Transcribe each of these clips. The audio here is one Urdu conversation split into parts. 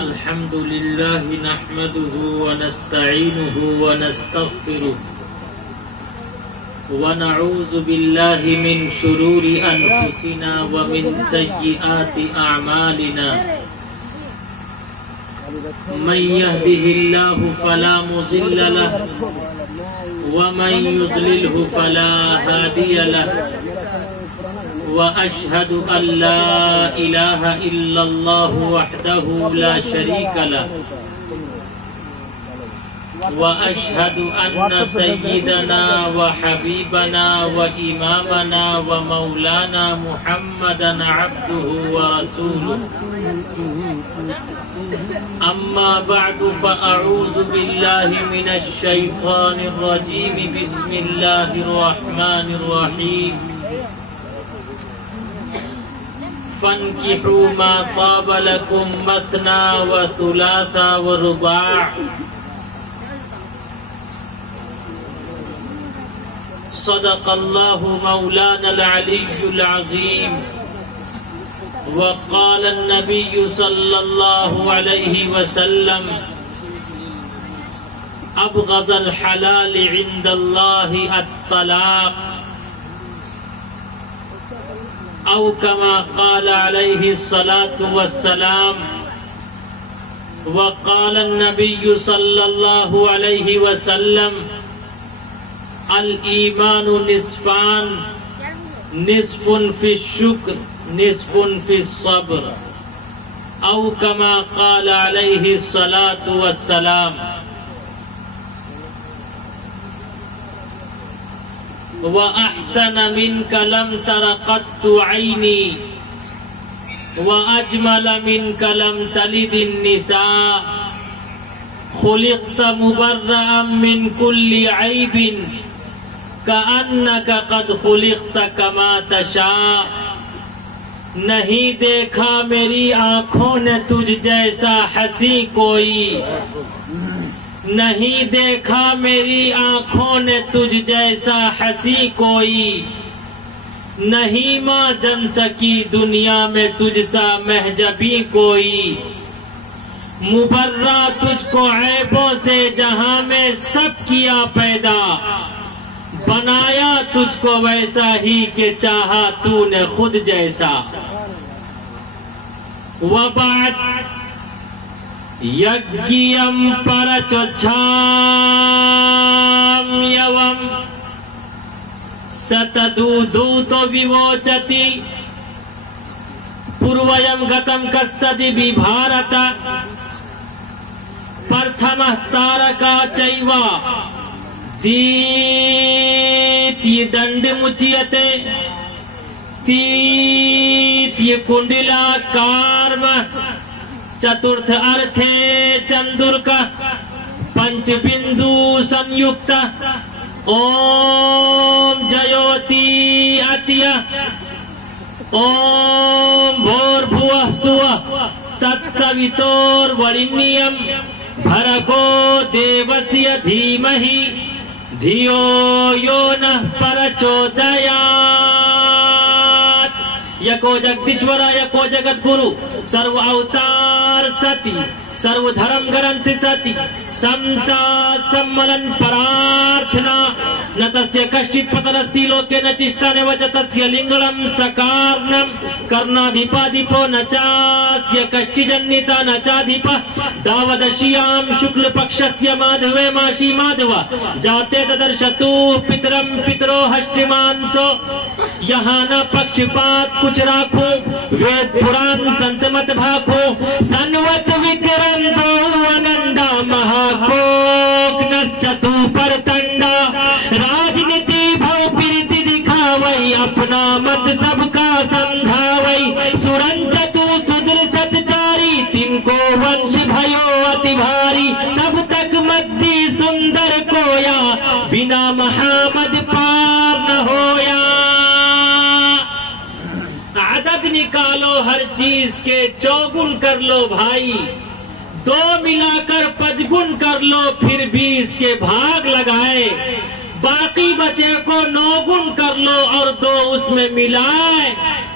الحمد لله نحمده ونستعينه ونستغفره ونعوذ بالله من شرور أنفسنا ومن سيئات أعمالنا من يهده الله فلا مضل له ومن يضلله فلا هادي له وأشهد أن لا إله إلا الله وحده لا شريك له وأشهد أن سيدنا وحبيبنا وإمامنا ومولانا محمدا عبده ورسوله أما بعد فأعوذ بالله من الشيطان الرجيم بسم الله الرحمن الرحيم فانكحوا ما طاب لكم مثنى وثلاث ورباع صدق الله مولانا العلي العظيم وقال النبي صلى الله عليه وسلم أبغض الحلال عند الله الطلاق أو كما قال عليه الصلاة والسلام وقال النبي صلى الله عليه وسلم الإيمان نصفان نصف في الشكر نصف في الصبر أو كما قال عليه الصلاة والسلام وأحسن منك لم تر قط عيني وأجمل منك لم تلد النساء خلقت مبرأ من كل عيب كأنك قد خلقت كما تشاء نہیں دیکھا میری آنکھوں نے تجھ جیسا ہنسی کوئی نہیں دیکھا میری آنکھوں نے تجھ جیسا ہنسی کوئی نہیں ماں جن سکی دنیا میں تجھ سا محجبی کوئی مبرہ تجھ کو عیبوں سے جہاں میں سب کیا پیدا بنایا تجھ کو ویسا ہی کہ چاہا تو نے خود جیسا وبعد یجیم پرچوچھام یوم ستدودوتو ویوچتی پورویم گتم کستدی بیبھارت پرتھمہ تارکا چیوا دیتی دنڈ مچیتے تیتی کنڈلا کارم چترتھ ارتھے چندرکا پنچ بندو سنیکتا اوم جیوتی اتیا اوم بھور بھوہ سوہ تتسویتور ورنیم بھرگو دیوسی دھیمہی دھیو یو نہ پرچودیات یکو جگدیشورا یکو جگت گرو سرو اوتار ستی سرو دھرم گرنتھ ستی سمتا سملن پرارتھنا نہ تسیا کشچت پترستی لوکے نہ چشتا نوچ تسیا لنگلم سکارنم کرنادھیپادھیپو نہ چاسیا کشچی جنیتا نہ چادھیپا داودشیام شکل پکشسیا مادھوے ماشی مادھوا جاتے تدرشتو پترم پترو ہشٹمانسو یہاں نہ پکش پات کچھ راکھوں وید پران سنت مت بھاکھوں سنوت وکرم دو انندا مہاکوک نسچتو پرتنڈا راجنیتی بھو پریتی دکھاوئی اپنا مت سب کا سمجھاوئی سورنچتو سدر ست چاری تن کو ونش بھیو اتی بھاری تب تک مدی سندر کویا بنا محمد پار نہ ہویا عدد نکالو ہر چیز کے چوگن کر لو بھائی دو ملا کر پچگن کر لو پھر 20 کے بھاگ لگائے باقی بچے کو 9 گن کر لو اور 2 اس میں ملائے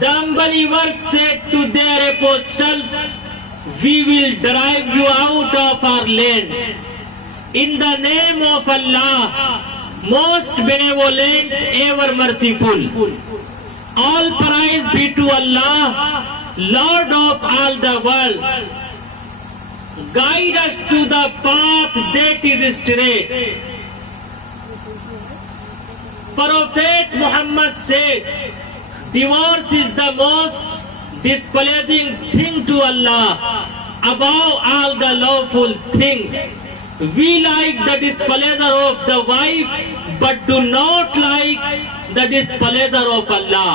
The unbelievers said to their apostles, we will drive you out of our land. In the name of Allah, most benevolent, ever merciful. All praise be to Allah, Lord of all the world. Guide us to the path that is straight. Prophet Muhammad said, divorce is the most displeasing thing to Allah above all the lawful things. We like the displeasure of the wife, but do not like the displeasure of Allah.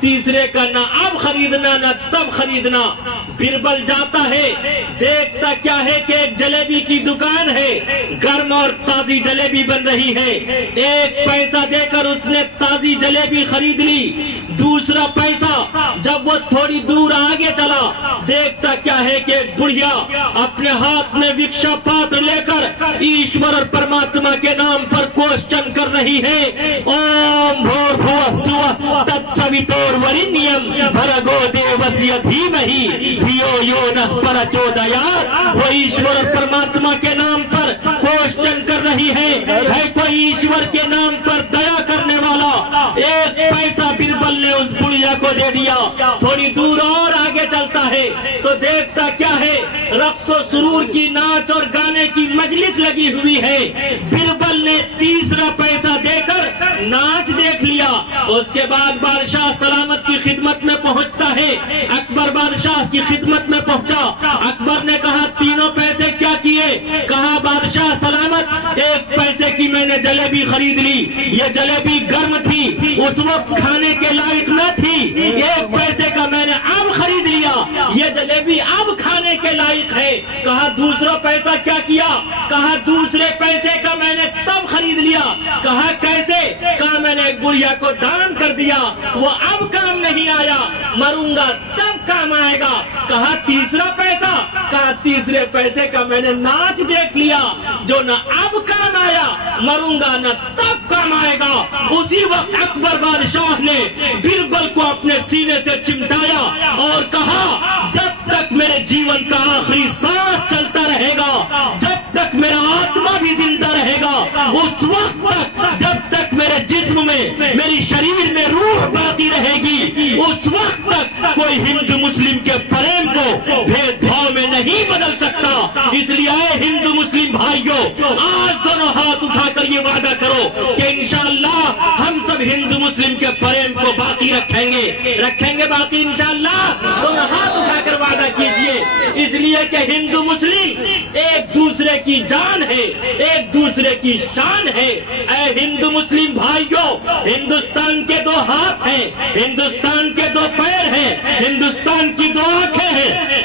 تیسرے کا نہ اب خریدنا نہ تب خریدنا. بربل جاتا ہے, دیکھتا کیا ہے کہ ایک جلیبی کی دکان ہے, گرم اور تازی جلیبی بن رہی ہے. 1 پیسہ دے کر اس نے تازی جلیبی خرید لی. دوسرا پیسہ جب وہ تھوڑی دور آگے چلا, دیکھتا کیا ہے کہ ایک بڑھیا اپنے ہاتھ میں وکشا پاتر لے کر ایشور اور پرماتما کے نام پر کوشچن کر رہی ہے. اوم بھور بھوہ سوہ تتسویتورورینیم بھرگو دیوسیہ دھیمہی دھیو یو نہ پرچودیات. وہ ایشور اور پرماتما کے نام پر کوشچن کر رہی ہے کوئی ایشور کے نام پر دیا کرنے والا. 1 پیسہ بربل نے اس بڑھیا کو دے دیا. تھوڑی دور اور آگے چلتا ہے تو دیکھتا کیا ہے, رقص و سرور کی ناچ اور گانے کی مجلس لگی ہوئی ہے. بربل نے تیسرا پیسہ دے کر ناچ دیکھ لیا. اس کے بعد بادشاہ سلامت کی خدمت میں پہنچتا ہے. اکبر بادشاہ کی خدمت میں پہنچا. اکبر نے کہا 3 پیسے کیا کیے؟ کہا بادشاہ سلامت 1 پیسے کی میں نے جلیبی خرید لی. یہ جلیبی گرم تھی, اس وقت کھانے کے لائق نہ تھی. 1 پیسے کا میں نے اب خرید لیا, یہ جلیبی اب کھانے کے لائق ہے. کہا دوسرا پیسہ کیا کیا؟ کہا دوسرے پیسے کا میں نے تب خرید لیا. کہا کیسے؟ کہا میں نے ایک بڑھیا کو دان کر دیا, وہ اب کام نہیں آیا, مروں گا تب کام آئے گا. کہا تیسرا پیسہ؟ کہا تیسرے پیسے کا میں نے ناچ دیکھ لیا, جو نہ اب کام آیا, مروں گا نہ تب کام آئے گا. اسی وقت اکبر بادشاہ نے بربل کو اپنے سینے سے چمٹایا اور کہا جب تک میرے جیون کا آخری سانس چلتا رہے گا, جب تک میرا آتما بھی زندہ رہے گا, اس وقت تک جب تک میرے جسم میں میری شریر میں روح باقی رہے گی, اس وقت تک کوئی ہندو مسلم کے پریم کو بھید بھاؤ میں نہیں بدل سکتا. اس لیے اے ہندو مسلم بھائیوں, آج دونوں ہاتھ اٹھا کر یہ وعدہ کرو کہ انشاءاللہ ہم سب ہندو مسلم کے پریم کو باقی رکھیں گے باقی انشاءاللہ. دونوں ہاتھ اٹھا کر وعدہ کیجئے. اس لیے کہ ہندو مسلم ایک دوسرے کی جان ہے, ایک دوسرے کی شان ہے. اے ہندو مسلم بھائیوں, ہندوستان کے 2 ہاتھ ہیں, ہندوستان کے 2 پیر ہیں, ہندوستان کی 2 آنکھیں ہیں,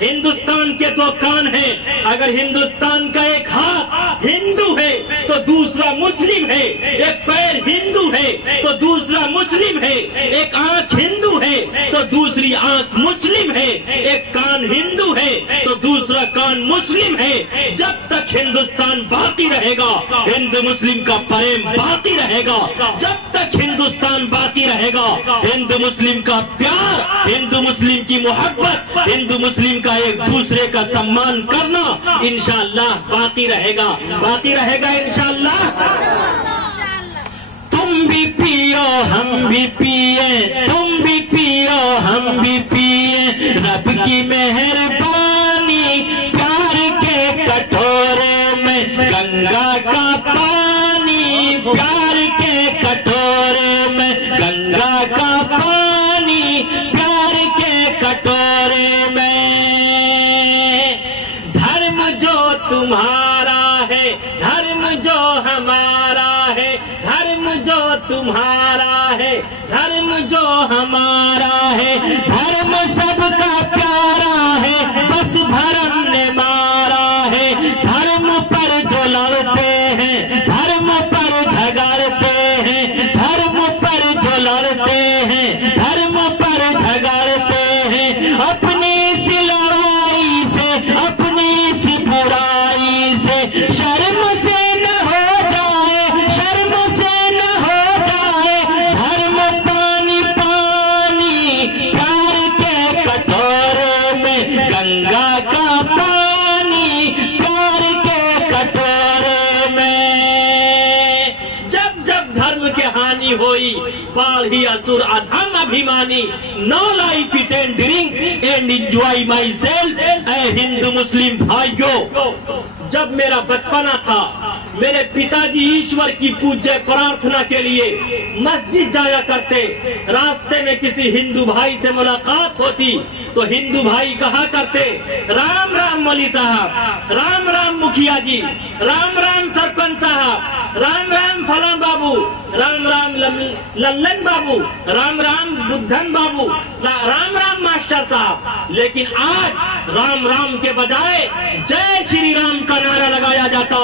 ہندوستان کے 2 کان ہیں. اگر ہندوستان کا ایک ہاتھ ہندو ہے تو دوسرا مسلم ہے, ایک پیر ہندو ہے تو دوسرا مسلم ہے, ایک آنکھ ہندو ہے تو دوسری آنکھ مسلم ہے, ایک کان ہندو ہے تو دوسرا کان مسلم ہے. جب تک ہندوستان باقی رہے گا ہندو مسلم کا پریم باقی رہے گا. جب تک ہندوستان باقی رہے گا ہندو مسلم کا پیار, ہندو مسلم کی محبت, ہندو مسلم کا ایک دوسرے کا سمان کرنا انشاءاللہ باقی رہے گا انشاءاللہ. تم بھی پیو ہم بھی پیئے, تم بھی پیو ہم بھی پیئے, رب کی مہربانی پیار کے کٹورے میں گنگا کا پانی, پیار کے کٹورے میں گنگا کا پانی, پیار کے کٹورے میں. دھرم جو تمہارا ہے, دھرم جو ہمارا ہے, دھرم جو تمہارا ہے, دھرم جو ہمارا ہے, دھرم سب کا پیارا ہے, بس بھرم نے مارا ہے. دھرم پر جو لڑتے ہیں, دھرم پر جھگڑتے ہیں, دھرم پر جو لڑتے ہیں, دھرم پر جھگڑتے ہیں, اپنی سی لڑائی سے, اپنی سی برائی سے شرم سے نہ ہو جائے, شرم سے نہ ہو جائے. دھرم پانی پانی پیار کے کٹورے میں گنگا کا پانی, پیار کے کٹورے میں. جب جب دھرم کے ہانی ہوئی پال ہی اسور ادھم ابھیمانی, no life eat and drink and enjoy myself. اے ہندو مسلم بھائیوں, جب میرا بچپنا تھا میرے پتا جی ایشور کی پوجا پرارتھنا کے لیے مسجد جایا کرتے. راستے میں کسی ہندو بھائی سے ملاقات ہوتی تو ہندو بھائی کہا کرتے رام رام مولی صاحب, رام رام مکھیا جی, رام رام سرپنچ صاحب, رام رام فلاں بابو, رام رام للن بابو, رام رام بدھن بابو, رام رام ماسٹر صاحب. لیکن آج رام رام کے بجائے جے شری رام کا نعرہ لگایا جاتا,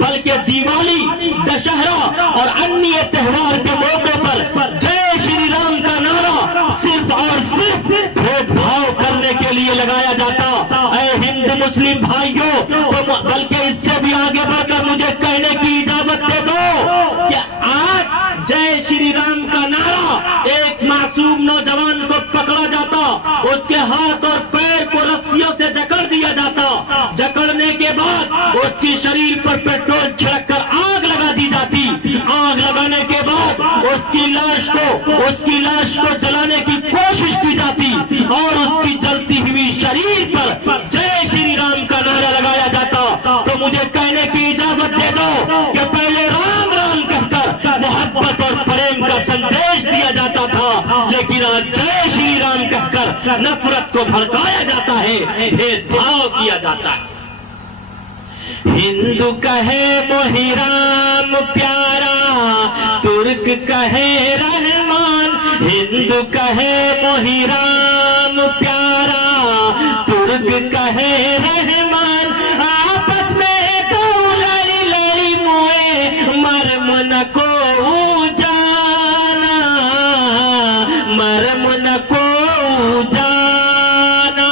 بلکہ دیوالی, دشہرا اور انیہ تہوار کے موقع پر جے شری رام کا نعرہ صرف اور صرف بھید بھاؤ کرنے کے لیے لگایا جاتا. اے ہند مسلم بھائیوں, بلکہ اس سے بھی آگے بڑھ کر مجھے کہنے کی اجازت دے دو کہ آج جے شری رام کا نعرہ ایک معصوم نوجوان کو پکڑا جاتا, اس کے ہاتھ اور پیر کو رسیوں سے جکڑ دیا جاتا, جکڑنے کے بعد اس کی شریر پر پیٹرول چھڑک کر آگ لگا دی جاتی, آگ لگانے کے بعد اس کی لاش کو جلانے کی کوشش کی جاتی اور اس کی جلتی ہوئی شریر پر جے شری رام کا نعرہ لگایا جاتا. تو مجھے کہنے کی اجازت دے دو کہ پہلے رام رام کہہ کر محبت اور پریم کا سندیش دیا جاتا تھا, لیکن آج جے شری رام کہہ کر نفرت کو بھڑکایا جاتا ہے, بھید بھاؤ کیا جاتا ہے. ہندو کہے موہی رام پیارا, ترک کہے رحمان, ہندو کہے موہی رام پیارا, ترک کہے رحمان, آپس میں تو لڑی لڑی موئے مرم نہ کو جانا, مرم نہ کو جانا.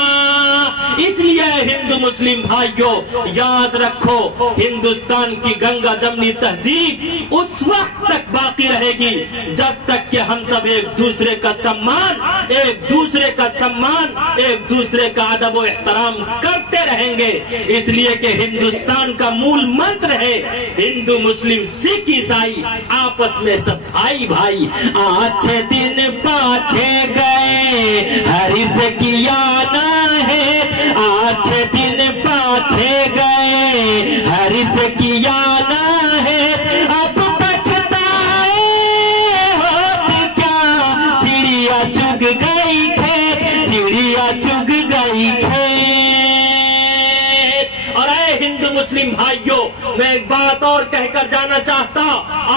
اس لیے ہندو مسلم بھائیوں یاد رکھو, ہندوستان کی گنگا جمنی تہذیب اس وقت تک باقی رہے گی جب تک کہ ہم سب ایک دوسرے کا سمان, ایک دوسرے کا سمان, ایک دوسرے کا ادب و احترام کرتے رہیں گے. اس لیے کہ ہندوستان کا مول منتر ہے ہندو مسلم سکھ عیسائی آپس میں سب بھائی بھائی. اچھے دن پاچھے گئے ہری سے کیا نہ ہے, اچھے دن پاچھے گئے ہری سے کیا نہ ہے, اب پچھتائے ہوت کیا چڑیا چگ گئی کھیت, چڑیا چگ گئی کھیت. اور اے ہندو مسلم بھائیوں, میں ایک بات اور کہہ کر جانا چاہتا,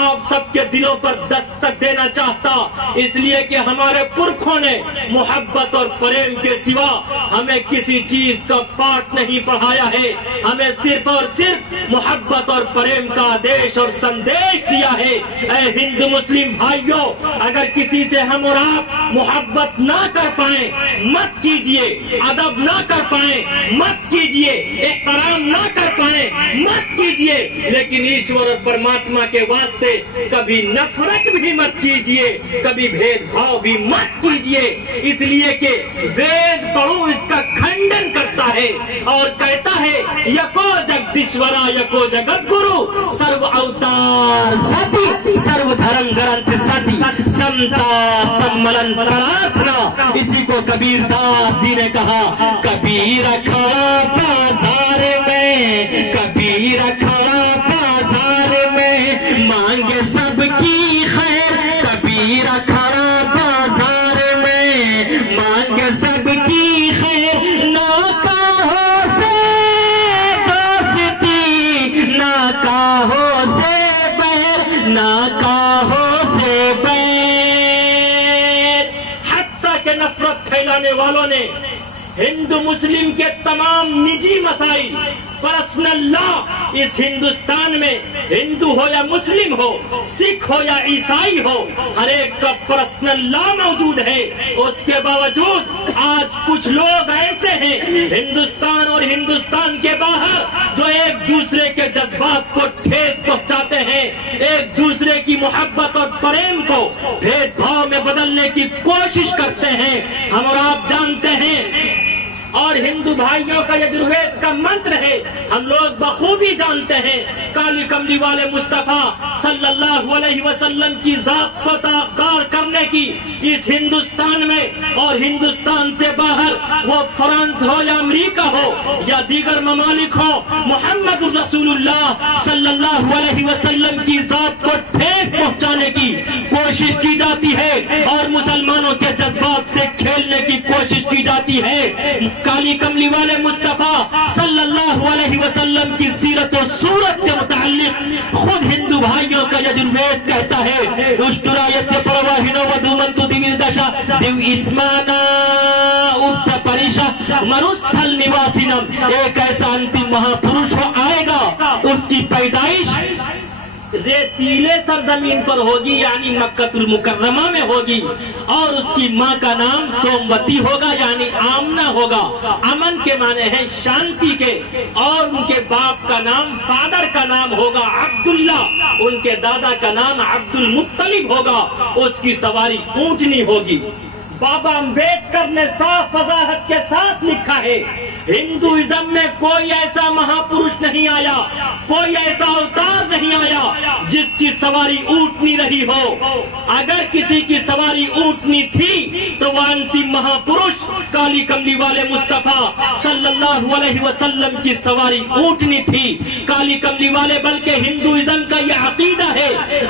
آپ سب کے دلوں پر دستک دینا چاہتا, اس لیے کہ ہمارے پرکھوں نے محبت اور پریم کے سوا ہمیں کسی چیز کا پاٹ نہیں پڑھایا ہے, ہمیں صرف اور صرف محبت اور پریم کا آدیش اور سندیش دیا ہے. اے ہندو مسلم بھائیوں, اگر کسی سے ہم اور آپ محبت نہ کر پائیں مت کیجئے, ادب نہ کر پائیں مت کیجئے, احترام نہ کر پائیں مت کیجئے, لیکن ایشور اور پرماتما کے واسطے کبھی نفرت بھی مت کیجئے, کبھی بھید بھاؤ بھی مت کیجئے. اس لیے کہ وید پڑھو اس کا کھنڈن کرتا ہے اور کہتا ہے یکو جگدیشورا یکو جگت گرو سرو اوتار ستی سرو دھرم گرنتھ ستی سمتا سملن پرارتھنا. اسی کو کبیر داس جی نے کہا, کبیر کھڑا بازار میں, کبیر کھڑا بازار میں مانگے سب کی خیر, کبیر کھڑا بازار میں مانگے سب کی خیر, ناکاہوں سے دوستی, ناکاہوں سے بیر, ناکاہوں سے بیر. حتیٰ کہ نفرت پھیلانے والوں نے ہندو مسلم کے تمام نجی مسائل, پرسنل لا اس ہندوستان میں ہندو ہو یا مسلم ہو, سکھ ہو یا عیسائی ہو, ہر ایک کا پرسنل لا موجود ہے. اس کے باوجود آج کچھ لوگ ایسے ہیں ہندوستان اور ہندوستان کے باہر جو ایک دوسرے کے جذبات کو ٹھیس پہنچاتے ہیں, ایک دوسرے کی محبت اور پریم کو بھید بھاؤ میں بدلنے کی کوشش کرتے ہیں. ہم اور آپ جانتے ہیں اور ہندو بھائیوں کا یجروید کا منتر ہے، ہم لوگ بخوبی جانتے ہیں۔ کالی کملی والے مصطفیٰ صلی اللہ علیہ وسلم کی ذات کو تاکار کرنے کی اس ہندوستان میں اور ہندوستان سے باہر، وہ فرانس ہو یا امریکہ ہو یا دیگر ممالک ہو، محمد الرسول اللہ صلی اللہ علیہ وسلم کی ذات کو ٹھیس پہنچانے کی کوشش کی جاتی ہے اور مسلمانوں کے جذبات سے کھیلنے کی کوشش کی جاتی ہے۔ کالی کملی والے مصطفیٰ صلی اللہ علیہ وسلم کی سیرت و صورت کے متعلق خود ہندو بھائیوں کا یجروید کہتا ہے، اشترا یسیہ پرواہنو ودومنتو دیوردشا دیو اسمانا اپس پریشا مروستھل نواسینم، ایک ایسا انتم مہاپروش آئے گا، اس کی پیدائش ریتیلے سرزمین پر ہوگی، یعنی مکہ المکرمہ میں ہوگی، اور اس کی ماں کا نام سوموتی ہوگا، یعنی آمنہ ہوگا۔ امن کے معنی ہے شانتی کے، اور ان کے باپ کا نام، فادر کا نام ہوگا عبداللہ، ان کے دادا کا نام عبد المطلب ہوگا، اس کی سواری اونٹنی ہوگی۔ بابا امبیڈکر نے صاف وضاحت کے ساتھ لکھا ہے، ہندوازم میں کوئی ایسا مہاپروش نہیں آیا، کوئی ایسا اوتار نہیں آیا جس کی سواری اونٹنی رہی ہو۔ اگر کسی کی سواری اونٹنی تھی تو وہ انتم مہاپروش کالی کملی والے مصطفیٰ صلی اللہ علیہ وسلم کی سواری اونٹنی تھی۔ کالی کملی والے بلکہ ہندوازم کا یہ عقیدہ ہے،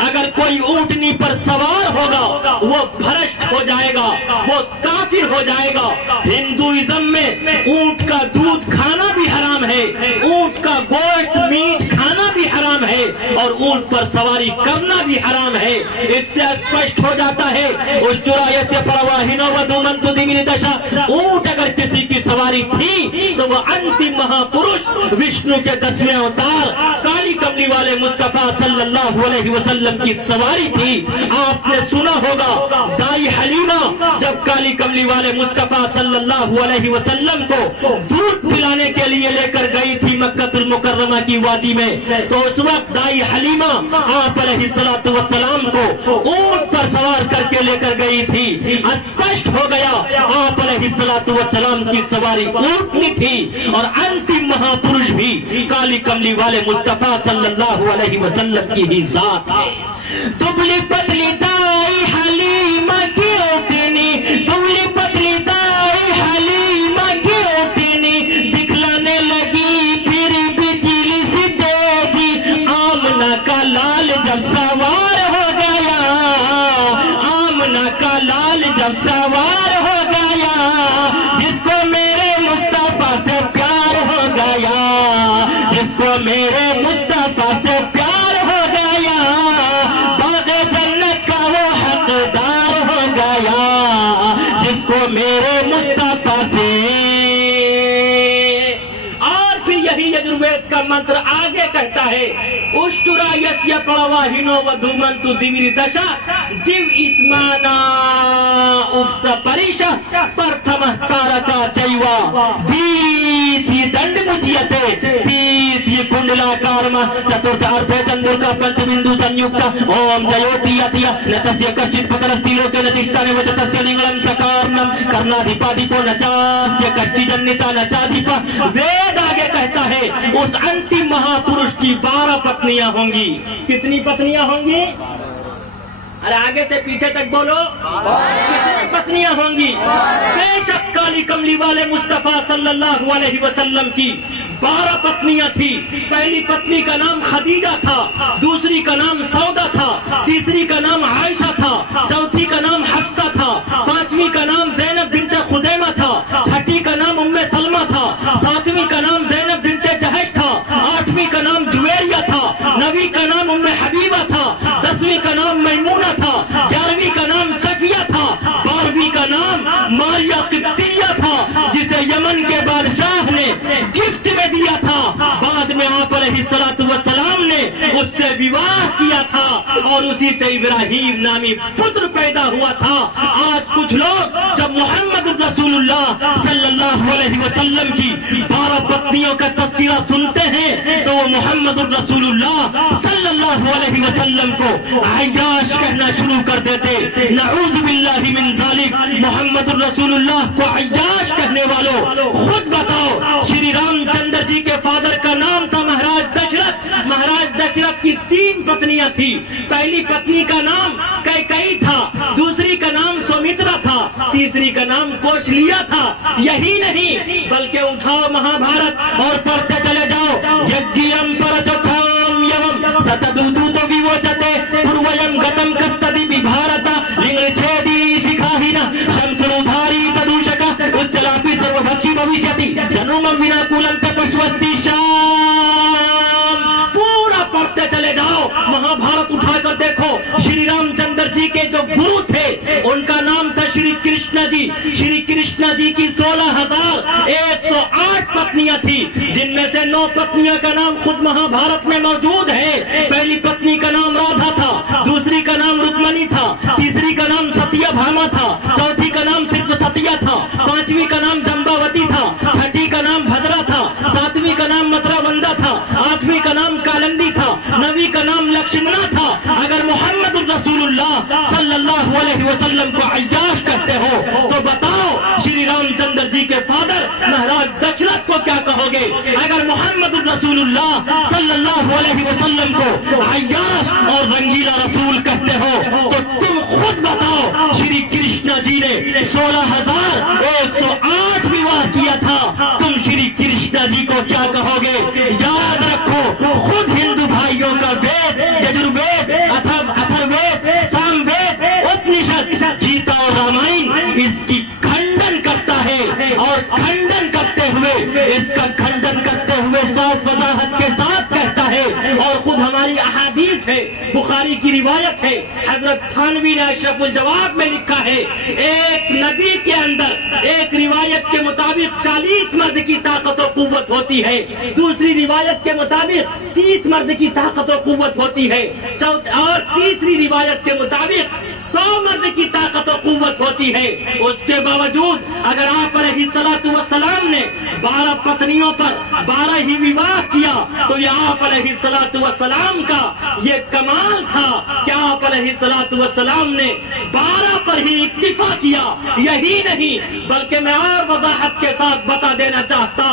اگر کوئی اونٹنی پر سوار ہوگا وہ بھرشٹ ہو جائے گا، وہ کافر ہو جائے گا۔ ہندوازم میں اونٹ کا دودھ کھانا بھی حرام ہے، اونٹ کا گوشت میٹ کھانا بھی حرام ہے، اور اونٹ پر سواری کرنا بھی حرام ہے۔ اس سے اسپشٹ ہو جاتا ہے، اشترا یسیہ پرواہنو ودومنتو دیوردشا، اونٹ اگر کسی کی سواری تھی تو وہ انتم مہاپروش وشنو کے 10ویں اوتار کالی کملی والے مصطفیٰ صلی اللہ علیہ وسلم کی سواری تھی۔ آپ نے سنا ہوگا دائی حلیمہ جب کالی کملی والے مصطفیٰ صلی اللہ علیہ وسلم کو دودھ پلانے کے لیے لے کر گئی تھی مکہ المکرمہ کی وادی میں، تو اس وقت دائی حلیمہ آپ علیہ السلام کو اونٹ پر سوار کر کے لے کر گئی تھی۔ اسپشٹ ہو گیا آپ علیہ السلام کی سواری اونٹنی تھی، اور انتم مہاپروش بھی کالی کملی والے مصطفیٰ صلی اللہ علیہ وسلم کی ہی ذات ہے۔ دبلی پتلی دائی حلیمہ کی اونٹنی، دبلی پتلی دائی حلیمہ کی اونٹنی، دکھلانے لگی پھر بجلی سی تیزی، آمنہ کا لال جب سوار ہو گیا، آمنہ کا لال جب سوار ہو گیا، جس کو میرے مصطفیٰ سے پیار ہو گیا، جس کو میرے مصطفیٰ سے پیار ہو گیا، باغ جنت کا وہ حقدار ہو گیا، جس کو میرے مصطفیٰ سے۔ اور پھر یہی یجروید کا منتر آگے کہتا ہے، اشترا یسیہ پرواہنو ودومنتو دیوردشا دیو اسمانا اپس پریشا پرتھمہ تارکا چیوا دیتی دنڈ مچیتے دیتی کنڈلا کارما چتورتھ ارتھے چندرکا پنچ بندو سنیکتا اوم جیوتی یتیا نتسیہ کشچت پترستی لوکے نچشتانے وچتسیہ لنگلم سکارنم کرنادھیپادھیپو نچاسیہ کشچی جنتا نچادھیپا۔ وید آگے کہتا ہے اس انتم مہاپروش کی 12 پتنیاں ہوں گی۔ کتنی پتنیاں ہوں گی؟ ارے آگے سے پیچھے تک بولو، کتنی پتنیاں ہوں گی؟ بے شک کالی کملی والے مصطفیٰ صلی اللہ علیہ وسلم کی 12 پتنیاں تھی۔ پہلی پتنی کا نام خدیجہ تھا، دوسری کا نام سودا تھا، تیسری کا نام عائشہ تھا، چوتھی کا نام حفصہ تھا، پانچویں کا نام زینب بنت خزیمہ تھا، چھٹی کا نام ام سلمہ تھا، ساتویں کا نام زینب بنت جہش تھا، آٹھویں کا نام جویریہ تھا، نویں کا نام ام حبیبہ تھا، 10ویں کا نام میمونہ تھا، 11ویں کا نام صفیہ تھا، 12ویں کا نام ماریہ قبطیہ تھا، جسے یمن کے بادشاہ نے گفٹ میں دیا تھا۔ بعد میں آپ علیہ السلام نے اس سے وواہ کیا تھا، اور اسی سے ابراہیم نامی پتر پیدا ہوا تھا۔ آج کچھ لوگ جب محمد رسول اللہ صلی اللہ علیہ وسلم کی 12 پتنیوں کا تذکرہ سنتے ہیں تو وہ محمد رسول اللہ صلی اللہ اللہ علیہ وسلم کو عیاش کہنا شروع کر دیتے. نعوذ باللہ من ذالک. محمد الرسول اللہ کو عیاش کہنے والوں خود بتاؤ. شری رام چندر جی کے فادر کا نام تھا مہاراج دشرت. مہاراج دشرت کی 3 پتنیاں تھی. پہلی پتنی کا نام کیکئی تھا, دوسری کا نام سومترا تھا, تیسری کا نام کوشلیا تھا. یہی نہیں بلکہ اٹھاؤ مہا بھارت اور پڑھتے چلے جاؤ. یجیم پرچتھام یوم ستدودوتو ویوچتے پرویم گتم کستدی بھارتا لنگچھیدی شکاہینا شمسنودھاری سدوشکا اجلاپی سروبھکشی بھوشیتی جنومم ونا کولنت پشوستی شام. پورا پڑھتے چلے جاؤ. مہا بھارت اٹھا کر دیکھو. شری رام چندر جی کے جو گرو تھے ان کا نام تھا شری کرشنا جی. شری کرشنا جی کی 16,108 پتنیاں تھی, جن میں سے 9 پتنیاں کا نام خود مہا بھارت میں موجود ہے. پہلی پتنی کا نام رادھا تھا, دوسری کا نام رکمنی تھا, تیسری کا نام ستیہ بھاما تھا, چوتھی کا نام صرف ستیہ تھا, پانچویں کا نام جمباوتی تھا, چھٹی کا نام بھدرا تھا, ساتویں کا نام مترا وندا تھا, آٹھویں کا نام کالندی تھا, نویں کا نام لکشمنا تھا. اگر محمد الرسول اللہ صلی اللہ علیہ وسلم کو عیاش کہتے ہو تو بتاؤ شری رام چندر جی کے فادر مہاراج دشرت کو کیا کہو گے؟ اگر محمد الرسول اللہ صلی اللہ علیہ وسلم کو عیاش اور رنگیلا رسول کہتے ہو تو تم خود بتاؤ شری کرشنا جی نے 16,108 وواہ کیا تھا, تم شری کرشنا جی کو کیا کہو گے؟ یاد رکھو خود ہندو بھائیوں کا وید, یجروید, اتھروید, سام وید, اپنشد, گیتا اور رامائن اس کی کھنڈن کرتا ہے. اور کھنڈن کرتے ہوئے اس کا کھنڈن کرتے ہوئے صاف وضاحت کے ساتھ کہتا ہے, اور خود ہماری احادیث ہے, بخاری کی روایت ہے, حضرت تھانوی نے اشرف الجواب میں لکھا ہے ایک نبی کے اندر ایک روایت کے مطابق 40 مرد کی طاقت و قوت ہوتی ہے, دوسری روایت کے مطابق 30 مرد کی طاقت و قوت ہوتی ہے, اور تیسری روایت کے مطابق 100 مرد کی طاقت و قوت ہوتی ہے. اس کے باوجود اگر آپ علیہ الصلوۃ والسلام نے 12 پتنیوں پر 12 ہی وواہ کیا تو یہ آپ علیہ الصلوۃ والسلام کا یہ کمال تھا کہ آپ علیہ الصلوۃ والسلام نے 12 پر ہی اکتفا کیا. یہی نہیں بلکہ میں اور وضاحت کے ساتھ بتا دینا چاہتا